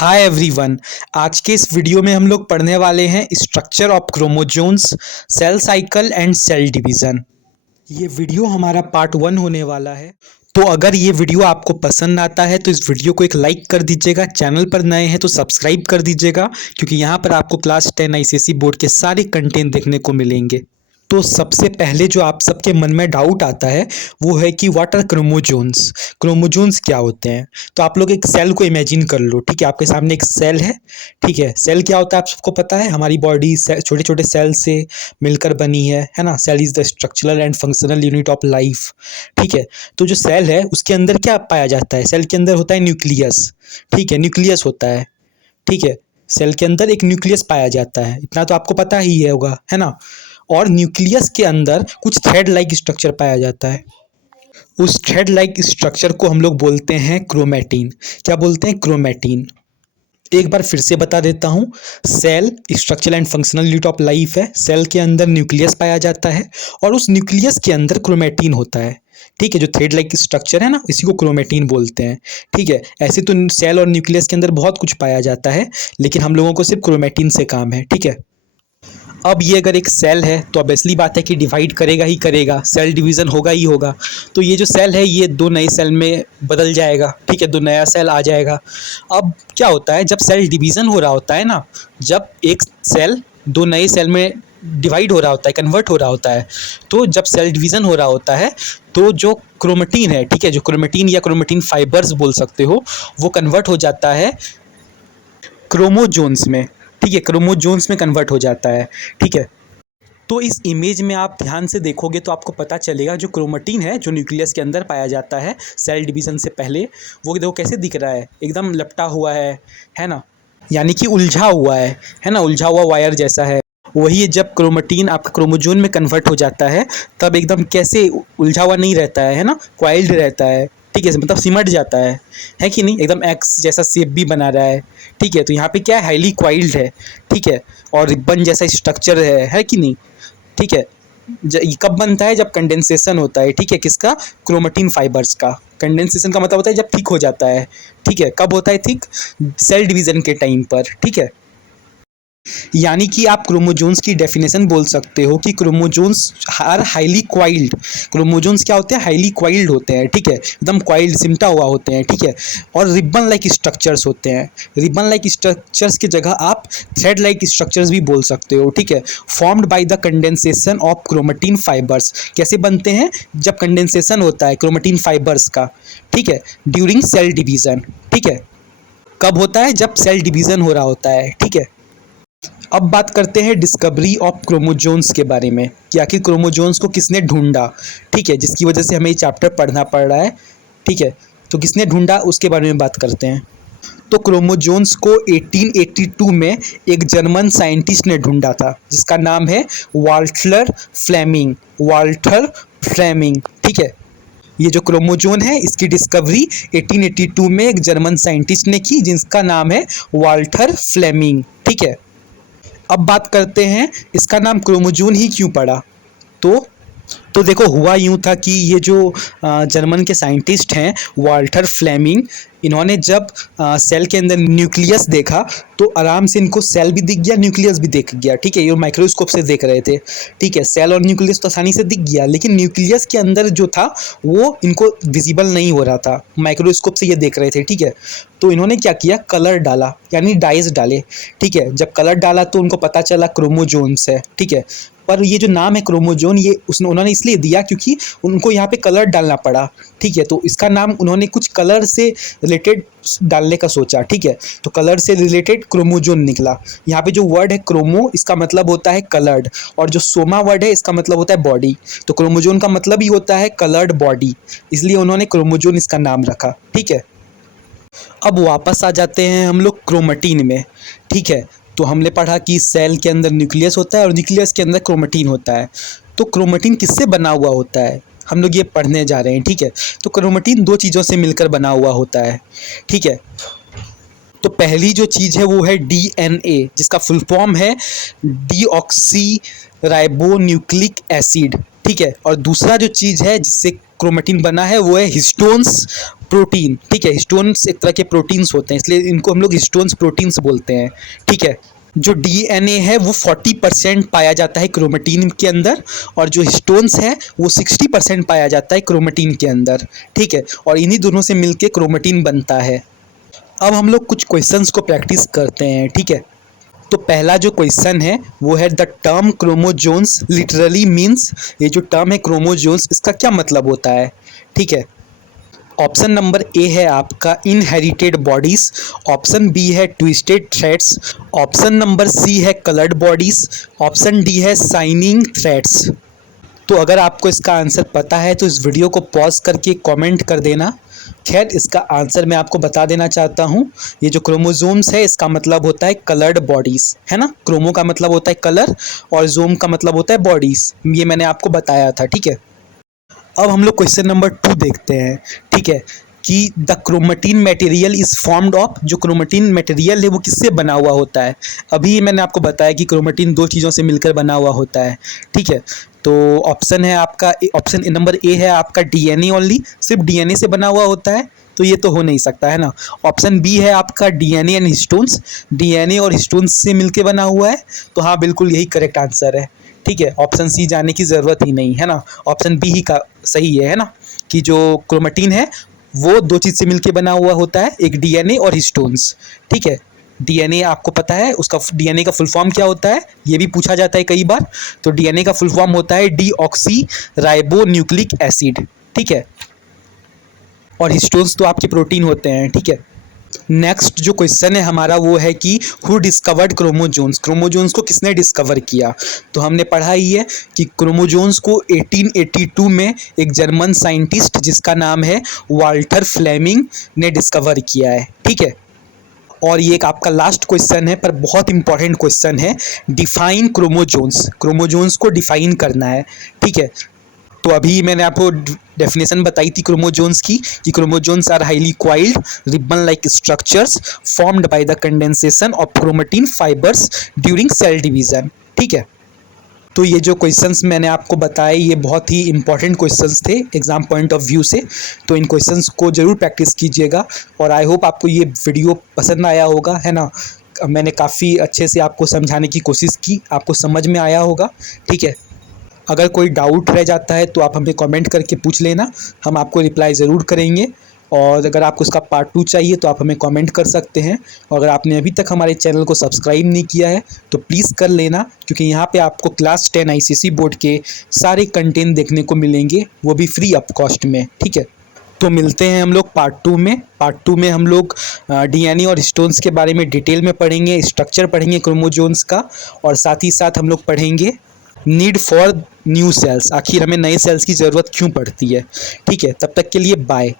Hi everyone. आज के इस वीडियो में हम लोग पढ़ने वाले हैं structure of chromosomes, cell cycle and cell division. ये वीडियो हमारा पार्ट 1 होने वाला है। तो अगर ये वीडियो आपको पसंद आता है तो इस वीडियो को एक लाइक कर दीजिएगा। चैनल पर नए हैं तो सब्सक्राइब कर दीजिएगा, क्योंकि यहाँ पर आपको क्लास 10 आईसीएसई बोर्ड के सारे कंटेंट देखने को मिलेंगे। तो सबसे पहले जो आप सबके मन में डाउट आता है वो है कि व्हाट आर क्रोमोजोन्स। क्रोमोजोन्स क्या होते हैं? तो आप लोग एक सेल को इमेजिन कर लो। ठीक है, आपके सामने एक सेल है। ठीक है, सेल क्या होता है आप सबको पता है। हमारी बॉडी छोटे छोटे सेल से मिलकर बनी है ना। Cell is the structural and functional unit of life. ठीक है, तो जो सेल है उसके अंदर क्या पाया जाता है? सेल के अंदर होता है न्यूक्लियस। ठीक है, न्यूक्लियस होता है। ठीक है, सेल के अंदर एक न्यूक्लियस पाया जाता है, इतना तो आपको पता ही होगा, है ना। और न्यूक्लियस के अंदर कुछ थ्रेड लाइक स्ट्रक्चर पाया जाता है। उस थ्रेड लाइक स्ट्रक्चर को हम लोग बोलते हैं क्रोमैटिन। क्या बोलते हैं? क्रोमैटिन। एक बार फिर से बता देता हूँ। Cell structural and functional unit of life है। सेल के अंदर न्यूक्लियस पाया जाता है और उस न्यूक्लियस के अंदर क्रोमैटिन होता है। ठीक है, जो थ्रेड लाइक स्ट्रक्चर है ना, इसी को क्रोमैटिन बोलते हैं। ठीक है, ऐसे तो सेल और न्यूक्लियस के अंदर बहुत कुछ पाया जाता है, लेकिन हम लोगों को सिर्फ क्रोमैटिन से काम है। ठीक है, अब ये अगर एक सेल है तो ऑब्वियसली बात है कि डिवाइड करेगा ही करेगा, सेल डिवीज़न होगा ही होगा। तो ये जो सेल है ये दो नए सेल में बदल जाएगा। ठीक है, दो नया सेल आ जाएगा। अब क्या होता है जब सेल डिवीज़न हो रहा होता है ना, जब एक सेल दो नए सेल में डिवाइड हो रहा होता है, कन्वर्ट हो रहा होता है, तो जब सेल डिवीज़न हो रहा होता है तो जो क्रोमेटिन है, ठीक है, जो क्रोमेटिन या क्रोमेटिन फाइबर्स बोल सकते हो, वो कन्वर्ट हो जाता है क्रोमोजोन्स में। ठीक है, क्रोमोजोन्स में कन्वर्ट हो जाता है। ठीक है, तो इस इमेज में आप ध्यान से देखोगे तो आपको पता चलेगा जो क्रोमेटिन है, जो न्यूक्लियस के अंदर पाया जाता है सेल डिवीज़न से पहले, वो देखो कैसे दिख रहा है, एकदम लपटा हुआ है ना, यानी कि उलझा हुआ है ना, उलझा हुआ वायर जैसा है। वही जब क्रोमेटिन आपका क्रोमोजोन में कन्वर्ट हो जाता है तब एकदम कैसे उलझा हुआ नहीं रहता है ना, क्वाइल्ड रहता है। ठीक है, मतलब सिमट जाता है कि नहीं, एकदम एक्स जैसा शेप भी बना रहा है। ठीक है, तो यहाँ पे क्या है, हाईली क्वाइल्ड है। ठीक है, और रिबन जैसा स्ट्रक्चर है कि नहीं। ठीक है, ये कब बनता है? जब कंडेंसेशन होता है। ठीक है, किसका? क्रोमेटिन फाइबर्स का। कंडेंसेशन का मतलब होता है जब थिक हो जाता है। ठीक है, कब होता है थिक? सेल डिवीज़न के टाइम पर। ठीक है, यानी कि आप क्रोमोजोन्स की डेफिनेशन बोल सकते हो कि क्रोमोजोन्स आर हाईली क्वाइल्ड। क्रोमोजोन्स क्या होते हैं? हाईली क्वाइल्ड होते हैं। ठीक है, एकदम क्वाइल्ड, सिमटा हुआ होते हैं। ठीक है, और रिबन लाइक स्ट्रक्चर्स होते हैं। रिबन लाइक स्ट्रक्चर्स की जगह आप थ्रेड लाइक स्ट्रक्चर्स भी बोल सकते हो। ठीक है, formed by the condensation of chromatin fibres. कैसे बनते हैं? जब कंडेंसेशन होता है क्रोमेटिन फाइबर्स का। ठीक है, ड्यूरिंग सेल डिवीज़न। ठीक है, कब होता है? जब सेल डिवीज़न हो रहा होता है। ठीक है, अब बात करते हैं डिस्कवरी ऑफ क्रोमोजोन्स के बारे में कि आखिर क्रोमोजोन्स को किसने ढूंढा। ठीक है, जिसकी वजह से हमें ये चैप्टर पढ़ना पड़ रहा है। ठीक है, तो किसने ढूंढा उसके बारे में बात करते हैं। तो क्रोमोजोन्स को 1882 में एक जर्मन साइंटिस्ट ने ढूंढा था, जिसका नाम है वाल्टर फ्लेमिंग। Walter Fleming. ठीक है, ये जो क्रोमोजोन है इसकी डिस्कवरी 1882 में एक जर्मन साइंटिस्ट ने की, जिसका नाम है वाल्टर फ्लेमिंग। ठीक है, अब बात करते हैं इसका नाम क्रोमोजोन ही क्यों पड़ा। तो देखो, हुआ यूँ था कि ये जो जर्मन के साइंटिस्ट हैं वाल्टर फ्लेमिंग, इन्होंने जब सेल के अंदर न्यूक्लियस देखा तो आराम से इनको सेल भी दिख गया, न्यूक्लियस भी दिख गया। ठीक है, ये माइक्रोस्कोप से देख रहे थे। ठीक है, सेल और न्यूक्लियस तो आसानी से दिख गया, लेकिन न्यूक्लियस के अंदर जो था वो इनको विजिबल नहीं हो रहा था, माइक्रोस्कोप से ये देख रहे थे। ठीक है, तो इन्होंने क्या किया, कलर डाला, यानी डाइज डाले। ठीक है, जब कलर डाला तो उनको पता चला क्रोमोजोन्स है। ठीक है, पर ये जो नाम है क्रोमोजोन, ये उन्होंने इसलिए दिया क्योंकि उनको यहाँ पे कलर डालना पड़ा। ठीक है, तो इसका नाम उन्होंने कुछ कलर से रिलेटेड डालने का सोचा। ठीक है, तो कलर से रिलेटेड क्रोमोजोन निकला। यहाँ पे जो वर्ड है क्रोमो, इसका मतलब होता है कलर्ड, और जो सोमा वर्ड है इसका मतलब होता है बॉडी। तो क्रोमोजोन का मतलब ही होता है कलर्ड बॉडी, इसलिए उन्होंने क्रोमोजोन इसका नाम रखा। ठीक है, अब वापस आ जाते हैं हम लोग क्रोमेटिन में। ठीक है, तो हमने पढ़ा कि सेल के अंदर न्यूक्लियस होता है और न्यूक्लियस के अंदर क्रोमेटिन होता है। तो क्रोमेटिन किससे बना हुआ होता है, हम लोग ये पढ़ने जा रहे हैं। ठीक है, तो क्रोमेटिन दो चीज़ों से मिलकर बना हुआ होता है। ठीक है, तो पहली जो चीज़ है वो है डीएनए, जिसका फुल फॉर्म है डीऑक्सी राइबोन्यूक्लिक एसिड। ठीक है। और दूसरा जो चीज़ है जिससे क्रोमेटिन बना है वो है हिस्टोन्स प्रोटीन, ठीक है। हिस्टोन्स एक तरह के प्रोटीन्स होते हैं, इसलिए इनको हम लोग हिस्टोन्स प्रोटीन्स बोलते हैं, ठीक है। जो डीएनए है वो 40% पाया जाता है क्रोमेटिन के अंदर, और जो हिस्टोन्स है वो 60% पाया जाता है क्रोमेटिन के अंदर, ठीक है। और इन्हीं दोनों से मिलके क्रोमेटिन बनता है। अब हम लोग कुछ क्वेश्चंस को प्रैक्टिस करते हैं, ठीक है। तो पहला जो क्वेश्चन है वो है द टर्म क्रोमोजोन्स लिटरली मीन्स, ये जो टर्म है क्रोमोजोन्स इसका क्या मतलब होता है, ठीक है। ऑप्शन नंबर ए है आपका इनहेरिटेड बॉडीज, ऑप्शन बी है twisted threads, option number C है कलर्ड बॉडीज, ऑप्शन डी है शाइनिंग थ्रेड्स। तो अगर आपको इसका आंसर पता है तो इस वीडियो को पॉज करके कमेंट कर देना। खैर इसका आंसर मैं आपको बता देना चाहता हूँ। ये जो क्रोमोजोम्स है इसका मतलब होता है कलर्ड बॉडीज़, है ना। क्रोमो का मतलब होता है कलर और जोम का मतलब होता है बॉडीज़, ये मैंने आपको बताया था, ठीक है। अब हम लोग क्वेश्चन नंबर 2 देखते हैं, ठीक है, कि the chromatin material is formed of, जो क्रोमेटिन मटेरियल है वो किससे बना हुआ होता है। अभी मैंने आपको बताया कि क्रोमेटिन 2 चीज़ों से मिलकर बना हुआ होता है, ठीक है। तो ऑप्शन है आपका, ऑप्शन नंबर ए है आपका डीएनए ओनली, सिर्फ डीएनए से बना हुआ होता है, तो ये तो हो नहीं सकता, है ना। ऑप्शन बी है आपका डीएनए एंड हिस्टोन्स, डीएनए और हिस्टोन्स से मिलके बना हुआ है, तो हाँ बिल्कुल यही करेक्ट आंसर है, ठीक है। ऑप्शन सी जाने की ज़रूरत ही नहीं है ना, ऑप्शन बी ही का सही है ना, कि जो क्रोमेटिन है वो 2 चीज़ से मिलके बना हुआ होता है, एक डीएनए और हिस्टोन्स, ठीक है। डीएनए आपको पता है, उसका डीएनए का फुल फॉर्म क्या होता है, ये भी पूछा जाता है कई बार। तो डीएनए का फुल फॉर्म होता है डीऑक्सी राइबो न्यूक्लिक एसिड, ठीक है। और हिस्टोन्स तो आपके प्रोटीन होते हैं, ठीक है। नेक्स्ट जो क्वेश्चन है हमारा वो है कि हु डिस्कवर्ड क्रोमोजोन्स, क्रोमोजोन्स को किसने डिस्कवर किया। तो हमने पढ़ा ही है कि क्रोमोजोन्स को 1882 में एक जर्मन साइंटिस्ट जिसका नाम है वाल्टर फ्लेमिंग ने डिस्कवर किया है, ठीक है। और ये एक आपका लास्ट क्वेश्चन है पर बहुत इंपॉर्टेंट क्वेश्चन है, डिफाइन क्रोमोजोन्स, क्रोमोजोन्स को डिफाइन करना है, ठीक है। तो अभी मैंने आपको डेफिनेशन बताई थी क्रोमोजोन्स की, कि chromosomes are highly coiled ribbon like structures formed by the condensation of chromatin fibres during cell division, ठीक है। तो ये जो क्वेश्चंस मैंने आपको बताए ये बहुत ही इंपॉर्टेंट क्वेश्चंस थे एग्जाम पॉइंट ऑफ व्यू से, तो इन क्वेश्चंस को ज़रूर प्रैक्टिस कीजिएगा। और आई होप आपको ये वीडियो पसंद आया होगा, है ना। मैंने काफ़ी अच्छे से आपको समझाने की कोशिश की, आपको समझ में आया होगा, ठीक है। अगर कोई डाउट रह जाता है तो आप हमें कमेंट करके पूछ लेना, हम आपको रिप्लाई ज़रूर करेंगे। और अगर आपको उसका पार्ट 2 चाहिए तो आप हमें कमेंट कर सकते हैं। और अगर आपने अभी तक हमारे चैनल को सब्सक्राइब नहीं किया है तो प्लीज़ कर लेना, क्योंकि यहाँ पे आपको क्लास 10 आईसीएसई बोर्ड के सारे कंटेंट देखने को मिलेंगे, वो भी फ्री ऑफ कॉस्ट में, ठीक है। तो मिलते हैं हम लोग पार्ट 2 में। पार्ट 2 में हम लोग डीएनए और हिस्टोन्स के बारे में डिटेल में पढ़ेंगे, स्ट्रक्चर पढ़ेंगे क्रोमोजोन्स का, और साथ ही साथ हम लोग पढ़ेंगे नीड फॉर न्यू सेल्स, आखिर हमें नए सेल्स की ज़रूरत क्यों पड़ती है, ठीक है। तब तक के लिए बाय।